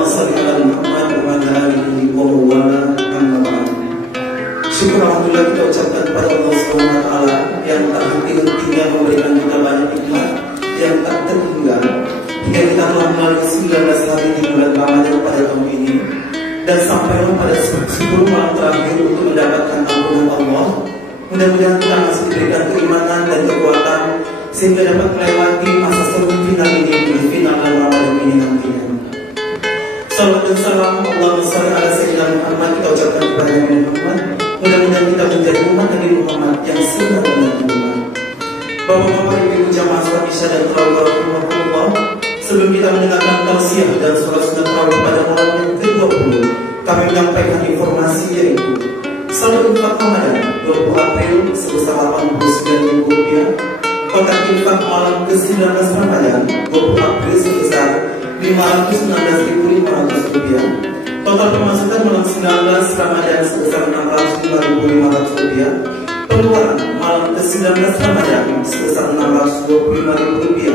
Allahumma shalli ala Muhammad wa ala alihi wa maulana amma ba'd. Syukur alhamdulillah kita ucapkan kepada Allah Subhanahu wa taala yang tak henti-hentinya memberikan kita banyak nikmat yang tak terhingga hingga kita telah melalui 19 hari di bulan Ramadan pada tahun ini dan sampailah pada 10 malam terakhir untuk mendapatkan ampunan Allah. Mudah-mudahan kita masih diberikan keimanan dan kekuatan sehingga dapat melewati masa sebelum final ini di final Ramadan ini nantinya. Salawat dan salam Allahumma shalli ala sayyidina Muhammad kita ucapkan kepada Nabi Muhammad. Mudah-mudahan kita menjadi umat Nabi Muhammad yang sebenar-benar umat. Bapak-bapak, ibu jamaah salat Isya dan tarawih rahimahullah, sebelum kita mendengarkan tausiah dan sholat sunat tarawih pada malam yang ke-20, kami menyampaikan informasi yaitu saldo infak Ramadan 20 April sebesar Rp89.000, kotak infak malam ke-19 Ramadan 20 April sebesar Rp516.500, total pemasukan malam 19 Ramadan sebesar Rp605.500, pengeluaran malam ke-19 Ramadan sebesar Rp625.000,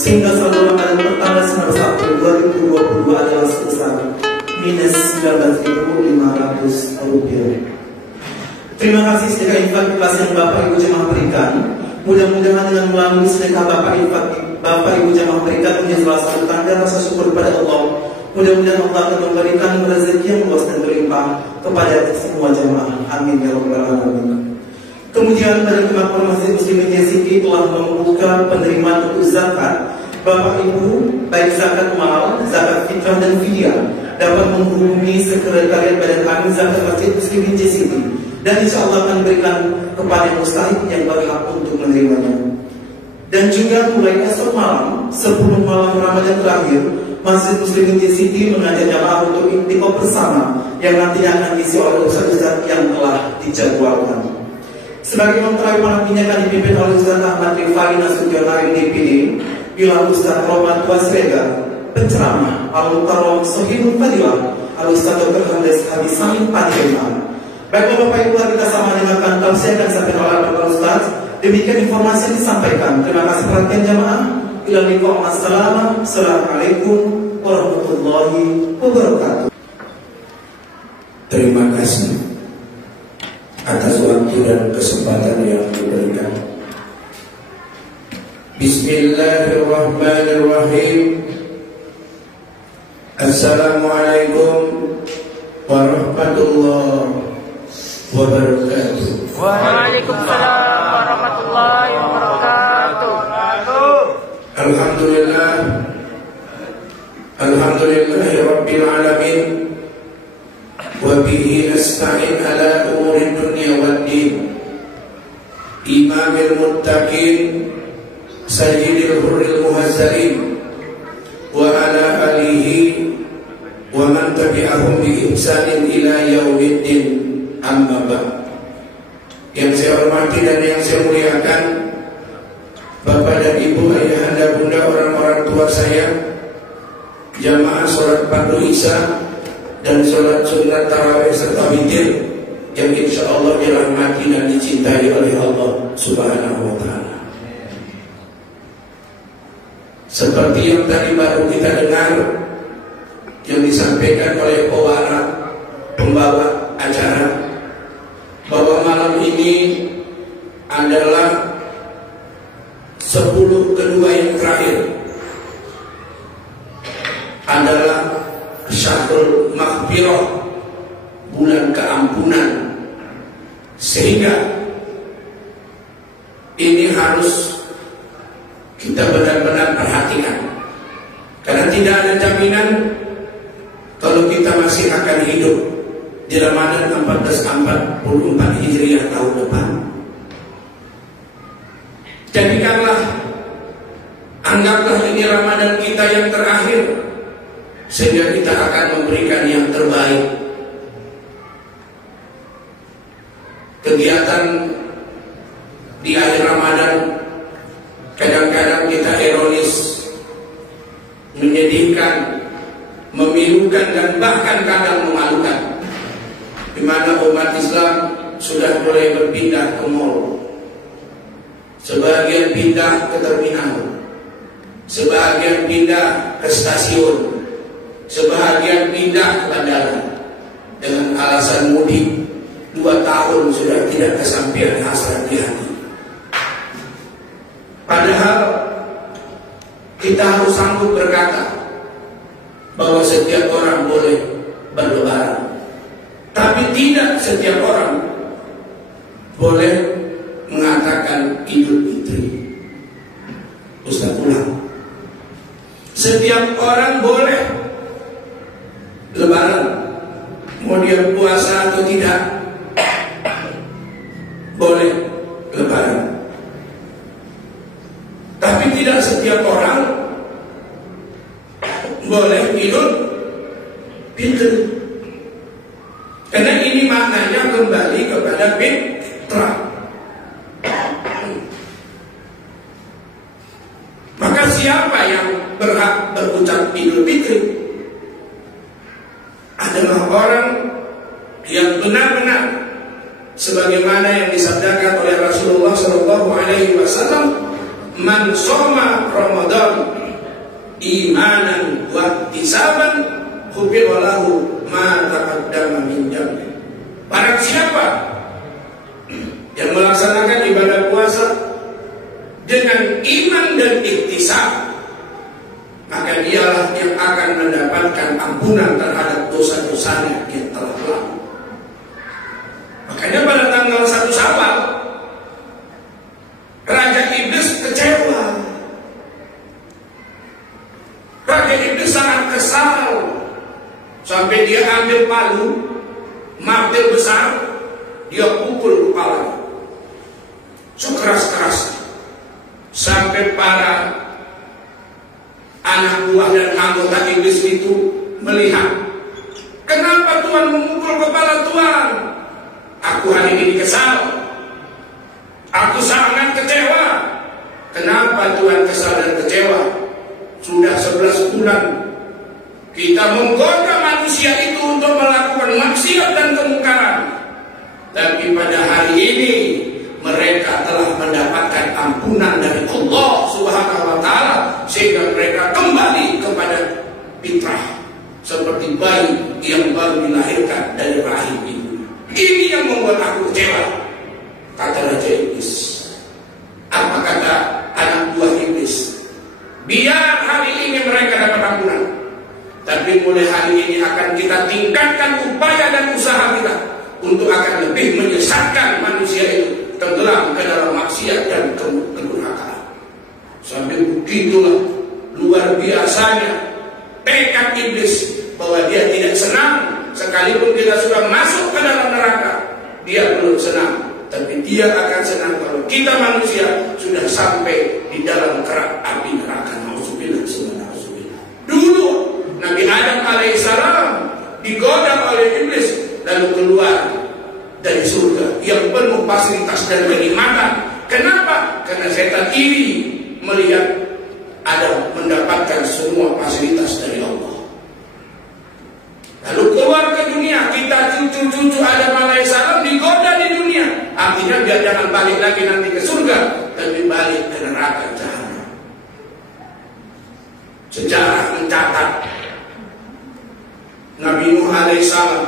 sehingga saldo Ramadan pertanggal 19 April 2022 adalah sebesar minus Rp19.500. Terima kasih sedekah infak ikhlas yang Bapak Ibu jemaah berikan. Mudah-mudahan dengan melalui sedekah Bapak Ibu jemaah berikan menjadi salah satu tanda rasa syukur kepada Allah. Mudah-mudahan Allah akan memberikan rezeki yang luas dan berlimpah kepada semua jemaah. Amin ya rabbal alamin. Kemudian pada kemakmuran Masjid Muslimin City telah membuka penerimaan untuk zakat. Bapak Ibu, baik zakat mal, zakat fitrah dan fidyah, dapat menghubungi sekretariat Badan Amin Zakat Masjid Muslimin City dan insya Allah akan berikan kepada mustahik yang berhak untuk menerimanya. Dan juga mulai esok malam 10 malam Ramadan terakhir, Masjid Muslimin City mengajak jamaah untuk iktikaf bersama yang nantinya akan diisi oleh ustaz-ustaz yang telah dijadwalkan. Sebagai menteri malam ini akan dipimpin oleh Ustaz Ahmad Rifai Nasution DPD, bila Ustaz Romat Wasrega, penceramah Al-Mukarram Sohibul Fadilah, Al-Ustaz Dr. Hamdes Habis Samin Padilman. Baik Bapak Ibu, kita sama dengarkan tausiah yang disampaikan oleh Bapak Ustaz. Demikian informasi yang disampaikan. Terima kasih perhatian jamaah. Assalamualaikum warahmatullahi wabarakatuh. Terima kasih atas waktu dan kesempatan yang diberikan. Bismillahirrahmanirrahim. Assalamualaikum warahmatullahi wabarakatuh. Waalaikumsalam warahmatullahi wabarakatuh. Alhamdulillahi rabbil alamin. Wa bihi nasta'in ala umuri dunya wad din. Imamil muttaqin, sayyidil hurril muhazzalin, wa ala alihi wa man tabi'ahum bi ihsanin ila yaumiddin. Amma ba'd. Yang saya hormati dan yang saya muliakan Bapak dan Ibu, ayahanda, bunda, orang-orang tua saya, jamaah sholat fardu Isya dan sholat sunat tarawih serta witir yang insya Allah dirahmati dan dicintai oleh Allah Subhanahu wa ta'ala. Seperti yang tadi baru kita dengar yang disampaikan oleh pembawa acara, bahwa malam ini adalah 10 kedua yang terakhir, adalah Syahrul Maghfirah, bulan keampunan. Sehingga ini harus kita benar-benar perhatikan, karena tidak ada jaminan kalau kita masih akan hidup di Ramadan 1444 Hijriah tahun depan. Jadikanlah, anggaplah ini Ramadan kita yang terakhir, sehingga kita akan memberikan yang terbaik. Kegiatan di akhir Ramadan kadang-kadang kita ironis, menyedihkan, memilukan, dan bahkan kadang memalukan, di mana umat Islam sudah mulai berpindah ke mall, sebagian pindah ke terminal, sebagian pindah ke stasiun, Sebahagian pindah ke bandara dengan alasan mudik. 2 tahun sudah tidak kesampaian hasrat di hati. Padahal kita harus sanggup berkata bahwa setiap orang boleh berlebaran, tapi tidak setiap orang boleh mengatakan Idul Fitri. Ustaz ulang. Setiap orang boleh lebaran, mau dia puasa atau tidak, boleh lebaran. Tapi tidak setiap orang boleh Idul Fitri. Karena ini maknanya kembali kepada fitrah. Maka siapa yang berhak berucap Idul Fitri adalah orang yang benar-benar sebagaimana yang disabdakan oleh Rasulullah SAW, man shoma Ramadan imanan wa ihtisaban ghufira lahu ma taqaddama min dhanbi. Barang siapa yang melaksanakan ibadah puasa dengan iman dan ihtisab, maka dialah yang akan mendapatkan ampunan terhadap dosa-dosanya yang telah lalu. Makanya pada tanggal 1 Syawal Raja Iblis kecewa. Raja Iblis sangat kesal sampai dia ambil palu martil besar, dia pukul kepala sekeras-keras sampai para anak buah dan anggota iblis itu melihat, kenapa Tuhan memukul kepala Tuhan? Aku hari ini kesal, aku sangat kecewa. Kenapa Tuhan kesal dan kecewa? Sudah 11 bulan kita menggoda manusia itu untuk melakukan maksiat dan kemungkaran, tapi pada hari ini mereka telah mendapatkan ampunan dari Allah Subhanahu wa Ta'ala, sehingga mereka kembali kepada fitrah seperti bayi yang baru dilahirkan dari rahim ibu. Ini yang membuat aku kecewa, kata Raja Iblis. Apa kata anak buah iblis? Biar hari ini mereka dapat ampunan, tapi mulai hari ini akan kita tingkatkan upaya dan usaha kita untuk akan lebih menyesatkan manusia itu tenggelam ke dalam maksiat dan kedurhakaan. Sampai begitulah luar biasanya tekad iblis bahwa dia tidak senang sekalipun kita sudah masuk ke dalam neraka, dia belum senang, tapi dia akan senang kalau kita manusia sudah sampai di dalam kerak api neraka. Nauzubillah. Dulu Nabi Adam alaihissalam digoda oleh iblis lalu keluar dari surga yang penuh fasilitas dan kenikmatan. Kenapa? Karena setan iri melihat Adam mendapatkan semua fasilitas dari Allah. Lalu keluar ke dunia, kita cucu-cucu Adam alaihissalam digoda di dunia. Artinya dia jangan balik lagi nanti ke surga, tapi balik ke neraka jahanam. Sejarah mencatat Nabi Nuh alaihissalam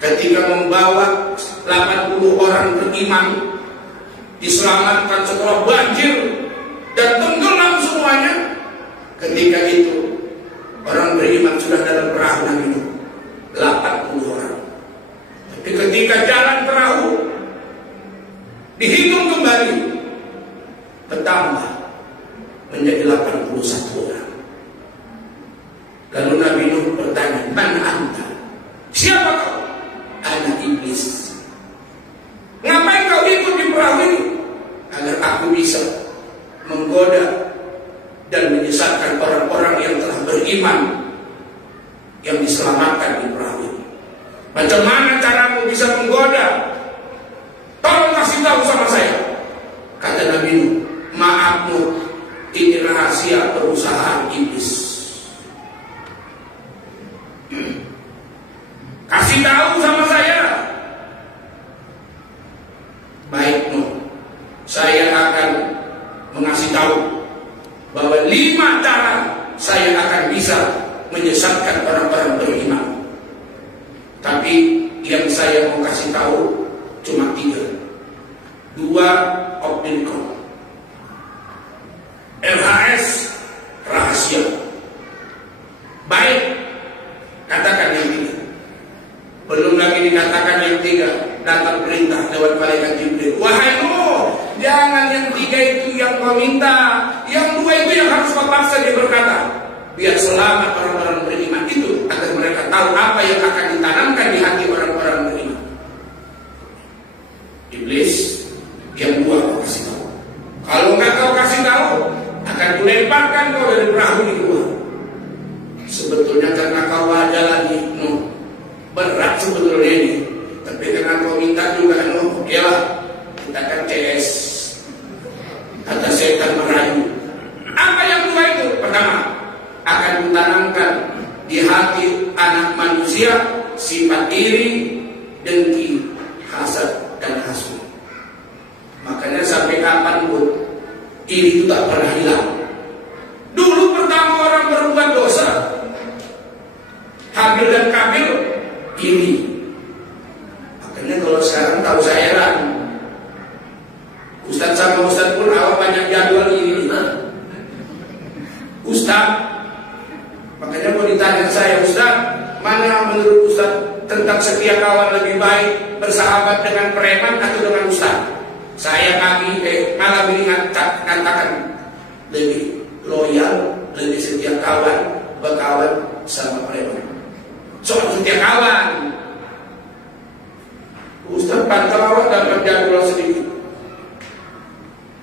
ketika membawa 80 orang beriman diselamatkan setelah banjir dan tenggelam semuanya. Ketika itu orang beriman sudah dalam perahu Nabi Nuh 80 orang. Tapi ketika jalan perahu dihitung kembali, bertambah menjadi 81 orang. Lalu Nabi Nuh bertanya, "Man anta? Siapa kau?" "Anak iblis." "Ngapain kau ikut di perahu ini?" "Agar aku bisa menggoda dan menyesatkan orang-orang yang telah beriman yang diselamatkan di perahu ini." "Macam mana caramu bisa menggoda? Tolong kasih tahu sama saya." Kata Nabi Nuh, "Maafmu, ini rahasia perusahaan iblis. Kasih tahu sama saya." "Baik Nuh, saya akan mengasih tahu bahwa 5 cara saya akan bisa menyesatkan orang-orang beriman. Tapi yang saya mau kasih tahu cuma 3. 2 optical. LHS rahasia. Baik, katakan yang 3. Belum lagi dikatakan yang 3, datang perintah lewat malaikat Jibril. Wahai Nuh, jangan yang 3 itu yang kau minta, yang 2 itu yang harus kau paksa. Dia berkata, biar selamat orang-orang beriman itu, agar mereka tahu apa yang akan ditanamkan di hati orang-orang beriman. Iblis, yang 2 kau kasih tahu. Kalau enggak kau kasih tahu, akan kulemparkan kau dari perahu di luar. Sebetulnya karena kau ada lagi, Nuh, berat sebetulnya ini. Tapi karena kau minta juga, Nuh, okelah, kita kan CS. Kata setan merayu. Apa yang 2 itu? Pertama, akan ditanamkan di hati anak manusia sifat iri, dengki, hasad, dan hasut. Makanya sampai kapanpun iri itu tak pernah hilang. Dulu pertama orang berbuat dosa, Habil dan Kabil, iri. Makanya kalau sekarang tahu saya kan, Ustadz sama Ustadz pun awal banyak jadwal iri. Ustadz, makanya mau ditanya saya, Ustadz, mana menurut Ustadz tentang setia kawan lebih baik bersahabat dengan preman atau dengan Ustadz? Saya malam ini katakan lebih loyal, lebih setia kawan berkawan sama preman. Soal setia kawan, Ustaz pantau dapat jadwal sedikit,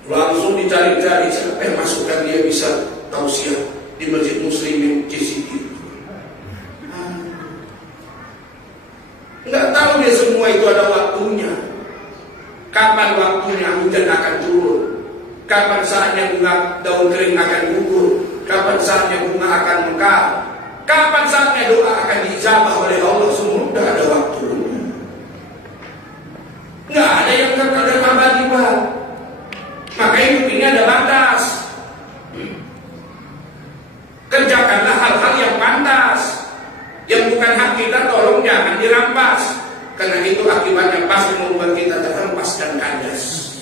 langsung dicari-cari siapa yang masukkan dia bisa tausiah di Masjid Muslimin JCT. Nggak tahu dia semua itu ada waktunya. Kapan waktunya hujan akan turun? Kapan saatnya bunga daun kering akan gugur? Kapan saatnya bunga akan mekar? Kapan saatnya doa akan diijabah oleh Allah? Semua sudah ada waktunya. Nggak ada yang kekal abadi, Pak. Maka hidup ini ada batas. Kerjakanlah hal-hal yang pantas. Yang bukan hak kita tolong jangan dirampas. Karena itu akibatnya pasti membuat kita terhempas dan kandas.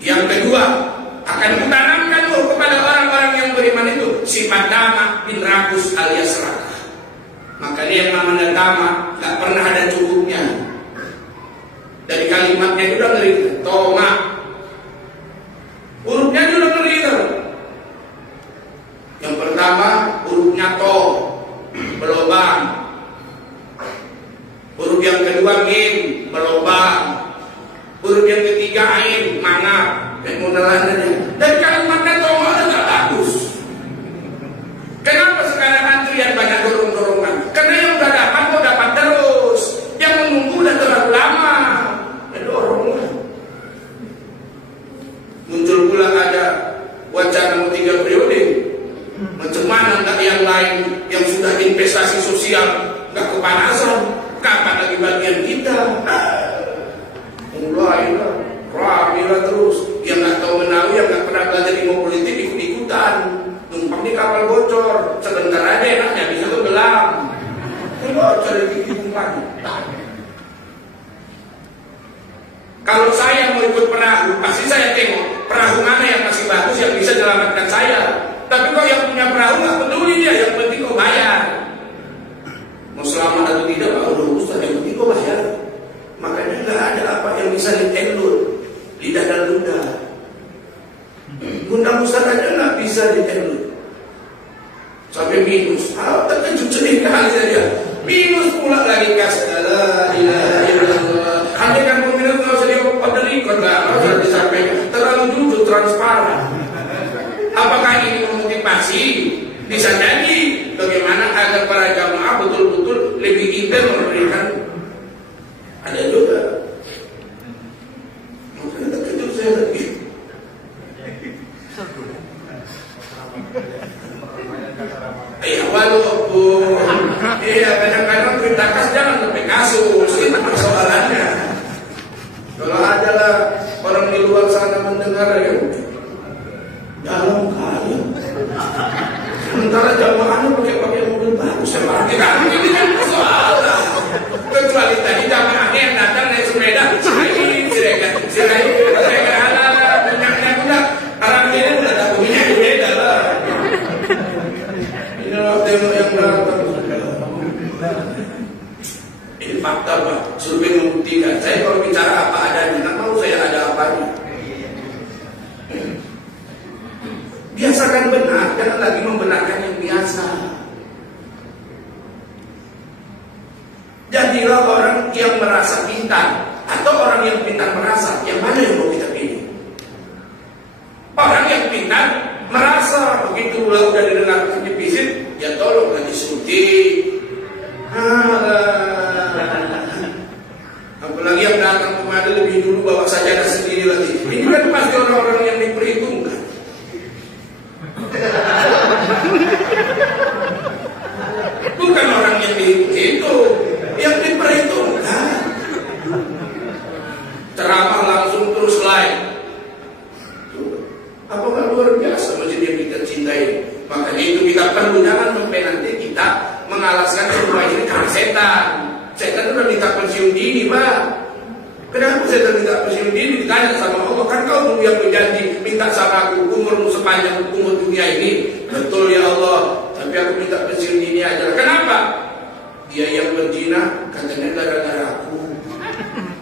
Yang kedua, akan kutanamkan kepada orang-orang yang beriman itu sifat tamak bin rakus alias serakah. Makanya yang namanya tamak gak pernah ada cukupnya. Dari kalimatnya itu udah ngeri. Tomak, hurufnya itu udah ngeri. Yang pertama hurufnya to, berlobang. Huruf yang kedua mim, berlobang. Huruf yang ketiga ain, mangap. Dan kalimatnya tomak itu gak bagus. Kenapa sekarang antrian banyak dorong-dorongan? Karena yang udah dapat mau dapat terus, yang menunggu udah terlalu lama. Ya dorong. Muncul pula ada wacana mau 3 periode. Macam mana enggak yang lain yang sudah investasi sosial enggak kepanasan? Kapan lagi bagian kita? Mulailah rame terus. Yang nggak tahu menahu, yang nggak pernah belajar ilmu politik ikut-ikutan. Numpang di kapal bocor. Sebentar aja enaknya bisa tenggelam. Bocor di kehidupan. Kalau saya mau ikut perahu, pasti saya tengok perahu mana yang masih bagus yang bisa menyelamatkan saya. Tapi kok yang punya perahu nggak peduli dia, yang penting kau bayar. Mau selamat atau tidak, udah Ustaz, yang penting kau bayar. Makanya nggak ada apa yang bisa ditelur, lidah dan ludah. Undang Ustaz aja nggak bisa ditelur, sampai minus. Terkejut sedih kali saja. Minus pula lagi kas. La ilaha illallah. Hanya kan peminat nggak usah dioperasikan, nggak usah disampaikan. Terlalu jujur, transparan. Apakah ini memotivasi? Bisa jadi. Bagaimana agar para jamaah betul-betul lebih intens memberikan? Ada juga. Makanya terkejut saya lagi. datang kemari lebih dulu bawa sajadah sendiri lagi. Ini kan pasti orang-orang yang diperhitungkan. Bukan orang yang dihitung, yang diperhitungkan. Ceramah langsung terus live. Apakah luar biasa masjid yang kita cintai? Makanya itu kita perlu, jangan sampai nanti kita mengalaskan rumah ini karena setan. Setan udah minta pensiun dini, Pak. Kenapa setan minta pensiun dini? Ditanya sama Allah, kan kau yang berjanji minta sama aku umurmu sepanjang umur dunia ini. Betul ya Allah, tapi aku minta pensiun dini aja. Kenapa? Dia yang berzina, katanya gara-gara aku.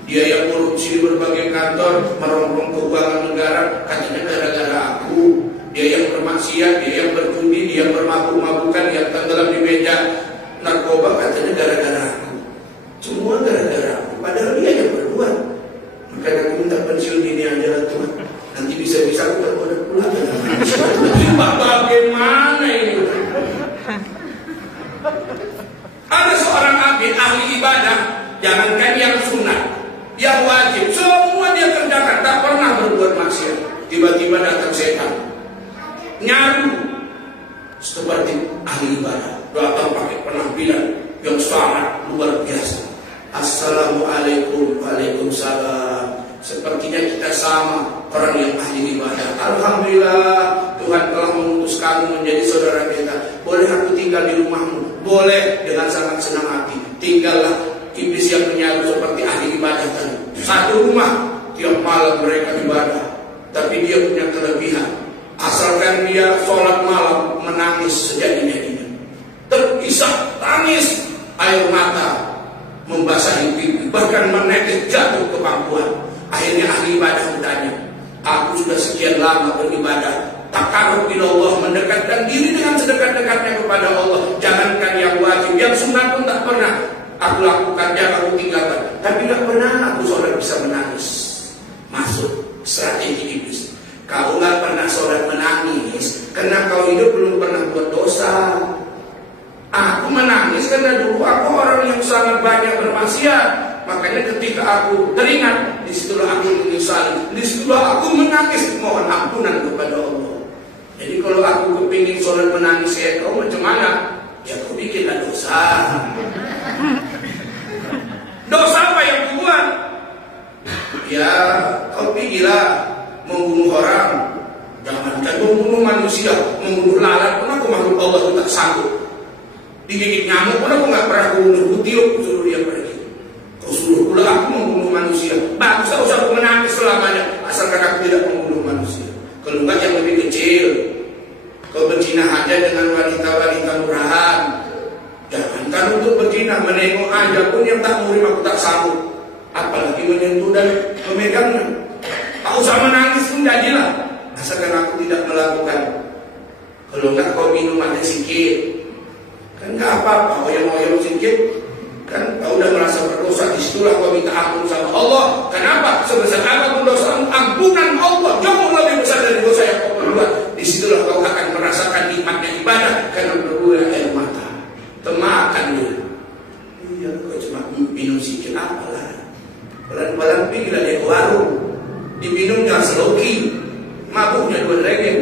Dia yang korupsi di berbagai kantor, merompong keuangan negara, katanya gara-gara aku. Dia yang bermaksiat, dia yang berjudi, dia yang bermabuk-mabukan, yang tenggelam di meja narkoba, katanya gara-gara aku. Semua gara-gara aku. Padahal dia yang berbuat. Makanya aku minta pensiun dini aja lah Tuhan. Nanti bisa-bisa aku berbuat pulang. Bagaimana ini? Ada seorang abid ahli ibadah, jangankan yang sunnah, yang wajib, semua dia kerjakan, tak pernah berbuat maksiat. Tiba-tiba datang setan, nyaru seperti ahli ibadah, datang pakai penampilan yang sangat luar biasa. Assalamualaikum, waalaikumsalam. Sepertinya kita sama orang yang ahli ibadah. Alhamdulillah, Tuhan telah mengutus kamu menjadi saudara kita. Boleh aku tinggal di rumahmu? Boleh, dengan sangat senang hati. Tinggallah. Iblis yang menyaru seperti ahli ibadah tadi. Satu rumah, tiap malam mereka ibadah. Tapi dia punya kelebihan. Asalkan dia sholat malam, menangis sejadi-jadinya. Terpisah, tangis, air mata membasahi pipi, bahkan menetes jatuh ke pangkuan. Akhirnya ahli ibadah bertanya, aku sudah sekian lama beribadah, takarrub ila Allah, mendekatkan diri dengan sedekat-dekatnya kepada Allah. Jangankan yang wajib, yang sunat pun tak pernah aku lakukan, jangan aku tinggalkan. Tapi tak pernah aku sholat bisa menangis. Masuk strategi iblis. Kau gak pernah sholat menangis karena kau hidup belum pernah buat dosa. Aku menangis karena dulu aku orang yang sangat banyak bermaksiat. Makanya ketika aku teringat, disitulah aku menyesali, disitulah aku menangis mohon ampunan kepada Allah. Jadi kalau aku kepingin sholat menangis ya kau macam mana? Ya kau bikinlah dosa. Dosa apa yang kau buat? Ya kau pergilah membunuh orang. Jangankan membunuh manusia, membunuh lalat pun aku makhluk Allah itu tak sanggup. Digigit nyamuk pun aku gak pernah membunuh. Kutiup suruh dia pergi. Kau suruh pula aku membunuh manusia. Bagus, tak usah aku menangis selamanya, asalkan aku tidak membunuh manusia. Kalau enggak yang lebih kecil, kau berzina aja dengan wanita-wanita murahan. Jangankan untuk berzina, menengok aja pun yang tak murim aku tak sanggup, apalagi menyentuh dan memegangnya. Tak usah menangis pun jadilah, asalkan aku tidak melakukan. Kalau enggak kau minum aja sikit, kan enggak apa-apa, oyang-oyang sikit, kan kau udah merasa berdosa. Disitulah kau minta ampun sama Allah. Kenapa? Sebesar apapun dosa, ampunan Allah jauh lebih besar dari dosa yang kau perbuat. Disitulah kau akan merasakan nikmatnya ibadah, karena berbuah air mata. Temakan dia. Iya, kau cuma minum sikit apalah. Pelan-pelan pergilah dia ke warung, diminumnya seloki, mabuknya 2 ringgit.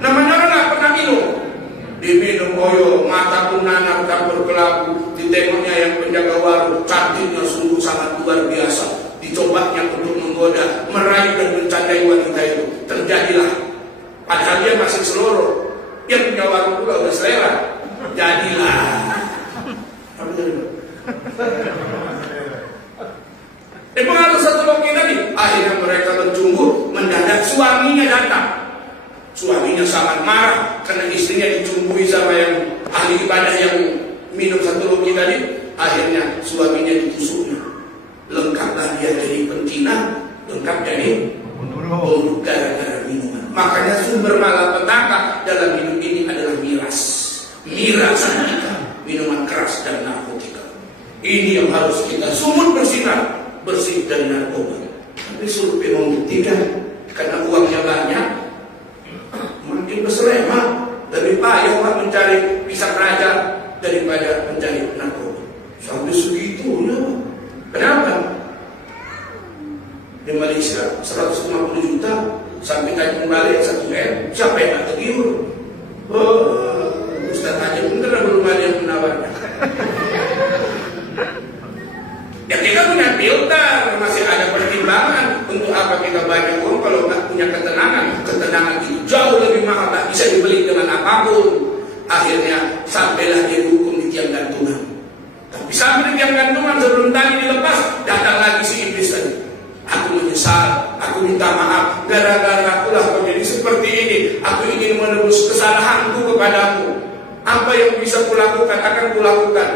Namanya orang nggak pernah minum. Diminum oyo, mata pun nanam campur kelabu. Ditengoknya yang penjaga warung, cantiknya sungguh sangat luar biasa. Dicobanya untuk menggoda, merayu dan mencandai wanita itu. Terjadilah, padahal dia masih seloro. Dia punya warung juga udah selera. Jadilah. Apa jadi? Pengaruh satu loki tadi. Akhirnya mereka bercumbu, mendadak suaminya datang. Suaminya sangat marah karena istrinya dicumbui sama yang ahli ibadah yang minum satu loki tadi. Akhirnya suaminya ditusuknya. Lengkaplah dia jadi pentina, lengkap jadi pembunuh gara-gara minuman. Makanya sumber malapetaka dalam hidup ini adalah miras. Miras kita, minuman keras dan narkotika. Ini yang harus kita sumut bersinar, bersih dari narkoba. Tapi survei membuktikan karena uangnya banyak, makin berseremah. Lebih payah orang mencari pisang raja daripada mencari narkoba. Sampai segitunya. Kenapa? di Malaysia 150 juta sampai Tanjung Balai 1 M. Siapa yang tak tergiur? Ustaz aja bener belum ada yang menawarkan. Ya kita punya filter, masih ada pertimbangan. Untuk apa kita banyak uang kalau nggak punya ketenangan? Ketenangan itu jauh lebih mahal, tak bisa dibeli dengan apapun. Akhirnya sampailah dia hukum di tiang gantungan. Tapi sampai di tiang gantungan sebelum tali dilepas, datang lagi si iblis tadi. Aku menyesal, aku minta maaf, gara-gara akulah kau jadi seperti ini. Aku ingin menebus kesalahanku kepadamu. Apa yang bisa kulakukan akan kulakukan.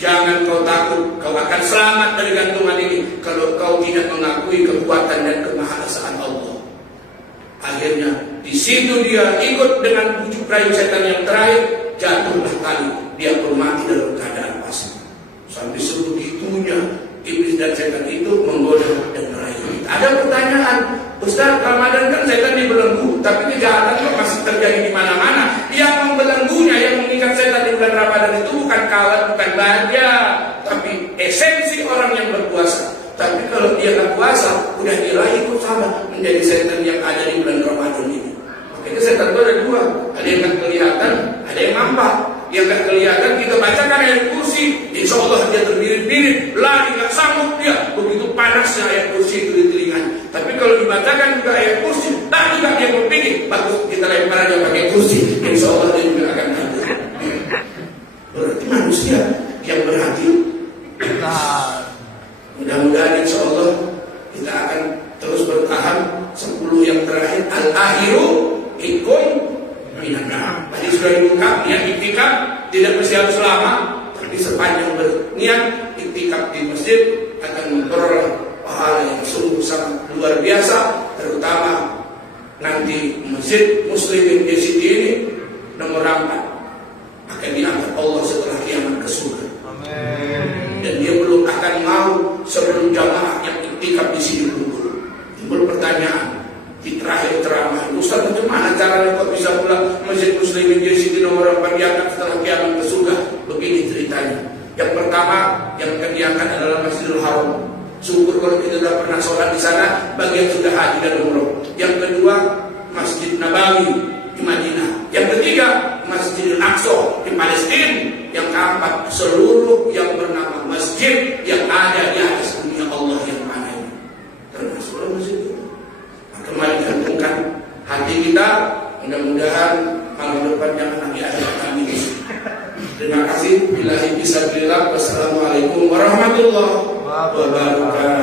Jangan kau takut, kau akan selamat dari gantungan ini kalau kau tidak mengakui kekuatan dan kemahasaan Allah. Akhirnya di situ dia ikut dengan bujuk rayu setan yang terakhir, jatuhlah tali, dia pun mati dalam keadaan pasrah. Sampai sebegitunya iblis dan setan itu menggoda dan merayu kita. Ada pertanyaan, Ustaz, Ramadan kan setan dibelenggu, tapi kejahatan kok masih terjadi di mana-mana. Yang membelenggunya, yang mengikat setan di bulan Ramadan itu bukan kawat, bukan baja, tapi esensi orang yang berpuasa. Tapi kalau dia nggak puasa, udah dia ikut sama menjadi setan yang ada di bulan Ramadan ini. Makanya setan itu ada dua, ada yang nggak kelihatan, ada yang nampak. Yang nggak kelihatan kita bacakan ayat kursi, insya Allah dia terbirit-birit, lari nggak sanggup dia. Begitu panasnya ayat kursi itu di telinganya. Tapi kalau dibacakan juga ayat kursi, tak juga dia berpikir, bagus kita lempar aja pakai kursi, insya Allah dia juga akan ada. Berarti manusia yang berhati. Mudah-mudahan insya Allah kita akan terus bertahan 10 yang terakhir. Al-akhiru ikum minanna. Tadi sudah dibuka, niat iktikaf tidak mesti harus lama, tapi sepanjang berniat iktikaf di masjid akan memperoleh pahala yang sungguh sangat luar biasa, terutama nanti masjid Muslimin di sini ini nomor 4 akan diangkat Allah setelah kiamat ke surga. Dan dia belum akan mau sebelum jamaah yang iktikaf di sini kumpul. Timbul pertanyaan di terakhir ceramah, Ustaz, bagaimana caranya kok bisa pulang masjid Muslimin di sini nomor 4 diangkat setelah kiamat ke surga? Begini ceritanya. Yang pertama yang akan diangkat adalah Masjidil Haram. Syukur kalau kita sudah pernah sholat di sana, bagian sudah haji dan umroh. Yang kedua Masjid Nabawi di Madinah. Yang ketiga Masjidil Aqsa di Palestina. Yang keempat seluruh yang bernama masjid yang ada di atas dunia Allah yang mana ini, termasuk masjid itu. Maka mari gantungkan hati kita, mudah-mudahan malam depan jangan lagi ada kami. Terima kasih. Billahi fisabilillah. Wassalamualaikum warahmatullahi wabarakatuh.